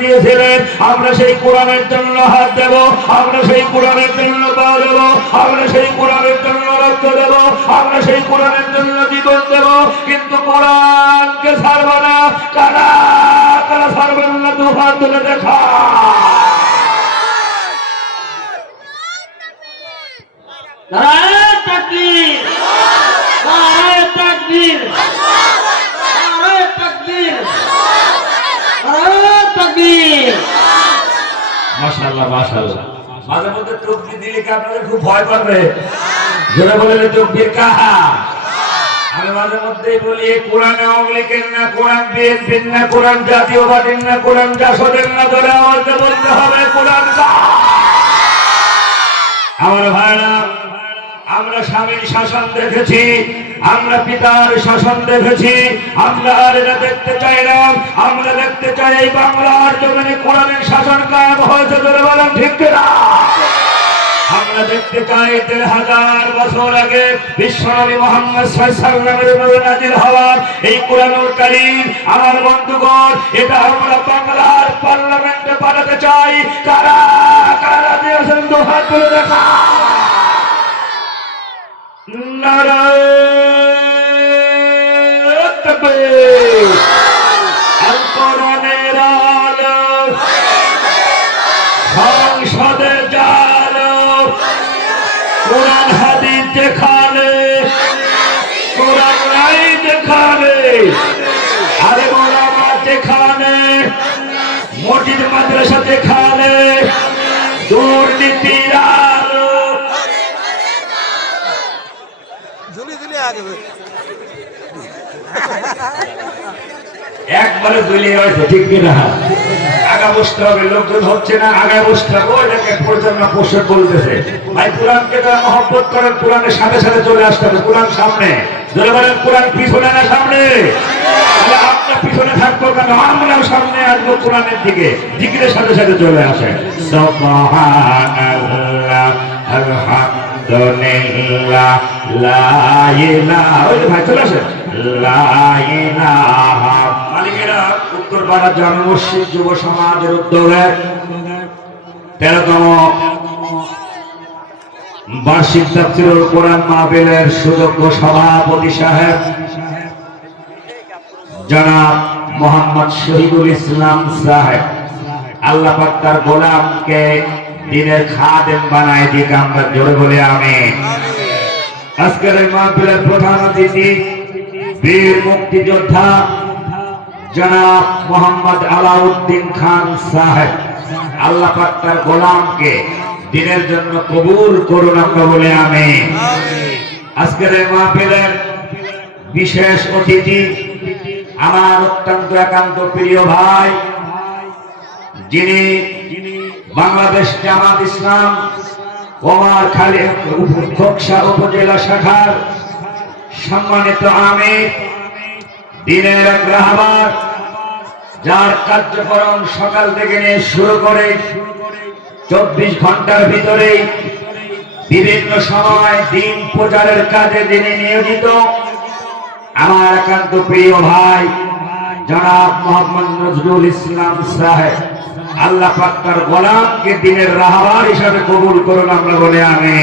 দিয়েছিলেন, আমরা সেই কোরআনের জন্য হাত দেব, আমরা সেই কোরআনের জন্য পা দেব, আমরা সেই কোরআনের জন্য রক্ত দেব, আমরা সেই কোরআনের জন্য জীবন দেব, কিন্তু কোরআনকে ছাড়ব না, কারা কারা ছাড়বেন না দু হাত তুলে দেখা। নারায়ণ তাকবীর নারায়ণ তাকবীর নারায়ণ তাকবীর নারায়ণ তাকবীর মাশাআল্লাহ মাশাআল্লাহ। মাঝে মধ্যে তকবির দিলে কি আপনাদের খুব ভয় করবে? জোরে বলেন তকবির কাহা? আমি মাঝে মধ্যেই বলি কোরআনে অমলিকের না কোরআন বিএনপির না কোরআন জাতীয়বাদীর না কোরআন জাসদের না ধরে আমাকে বলতে হবে, কোরআন আমার ভাইরা, আমরা স্বামীর শাসন দেখেছি। আমরা পিতার শাসন দেখেছি, আমরা আর এটা দেখতে চাই না, আমরা দেখতে চাই এই বাংলার জমিনে কোরআনের শাসন কায়েম হয়েছে ধরে বলেন, ঠিক না আমরা দেখতে চাই দেড় হাজার বছর আগে বিশ্বনবী মোহাম্মদ হওয়ার এই কোরআনুল কারীম, আমার বন্ধুগণ, এটা আমরা বাংলার পার্লামেন্টে পাঠাতে চাই। কারা কারা আছেন? দু হাত দেখা আলো সংসদে জালো কোরআন হাদিস যেখানে কোরআন নাই যেখানে আরে মোলামা যেখানে মসজিদ মাদ্রাসা যেখানে দুর্নীতির আলো ঝুলি ঝুলি একবারে দলীয় হয়েছে ঠিক কিনা? আগা বসতে হবে লোকজন হচ্ছে না, আগা বসতে হবে। ওই দেখে পরিচালনা পোষক বলতেছে। ভাই, কোরআনকে তারা মহব্বত করেন কোরআনের সাথে সাথে চলে আসতে হবে। কোরআন সামনে। ধরে বলেন, কোরআন পিছনে না সামনে? তাহলে আপনার পিছনে থাকব কেন? আমরাও সামনে আসব কোরআনের দিকে। দিকের সাথে সাথে চলে আসে আলহামদুলিল্লাহ, লা ইলাহা যে ভাই, চলে আসে মালিকেরা যুব সমাজের উদ্যোগে তেরোতম বার্ষিক কোরআন সুযোগ্য সভাপতি সাহেব মোহাম্মদ শহীদুল ইসলাম সাহেব। আল্লাহ গোলামকে দিনের খাদেম বানায় দিক আমরা জোরে বলে আমি আজকের মাহফিলের প্রধান অতিথি বীর মুক্তিযোদ্ধা জনাব মোহাম্মদ আলাউদ্দিন খান সাহেব। আল্লাহ পাক গোলামকে দিনের জন্য কবুল করুন আমরা বলে আমি আজকের এই মাহফিলের বিশেষ অতিথি আমার অত্যন্ত একান্ত প্রিয় ভাই, যিনি বাংলাদেশ জামাত ইসলাম, ওমার খালি খোকসা উপজেলা শাখার সম্মানিত আমি দিনের এক রাহবার যার কার্যক্রম সকাল থেকে নিয়ে শুরু করে চব্বিশ ঘণ্টার ভিতরেই বিভিন্ন সময় দিন প্রচারের কাজে যিনি নিয়োজিত, আমার একান্ত প্রিয় ভাই জনাব মোহাম্মদ নজরুল ইসলাম সাহেব। আল্লাহ পাক তার গোলামকে দিনের রাহবার হিসাবে কবুল করুন, আমরা বলে আমি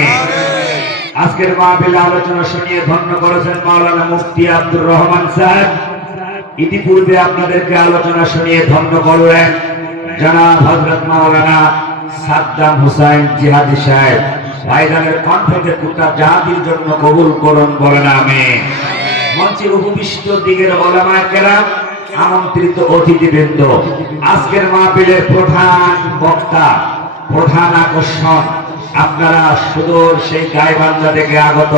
আজকের মাহফিল আলোচনা শুনিয়ে ধন্য করেছেন মাওলানা মুফতি আব্দুর রহমান সাহেব ইতিপূর্বে আপনাদেরকে আলোচনা শুনিয়ে ধন্য করলেন জনাব হজরত মাওলানা সাদ্দাম হুসাইন জিহাদি সাহেব। ভাইজানের কণ্ঠকে গোটা জাতির জন্য কবুল করুন বলেন আমি মঞ্চে উপবিষ্ট দিকের ওলামায়ে কেরাম, আমন্ত্রিত অতিথিবৃন্দ, আজকের মাহফিলের প্রধান বক্তা, প্রধান আকর্ষণ আপনারা সুদূর সেই গাইবান্ধা থেকে আগত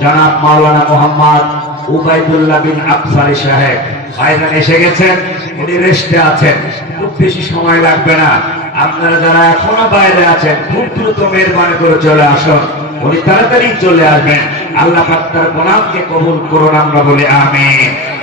জনাব মাওলানা মোহাম্মদ উবাইদুল্লাহ বিন আফসারি সাহেব। ভাইজান এসে গেছেন, উনি রেস্টে আছেন। খুব বেশি সময় লাগবে না। আপনারা যারা এখনও বাইরে আছেন, খুব দ্রুত মেহরবানি করে চলে আসুন। উনি তাড়াতাড়ি চলে আসবেন। আল্লাহ পাক তার গোলামকে কবুল করুন আমরা বলে, আমিন।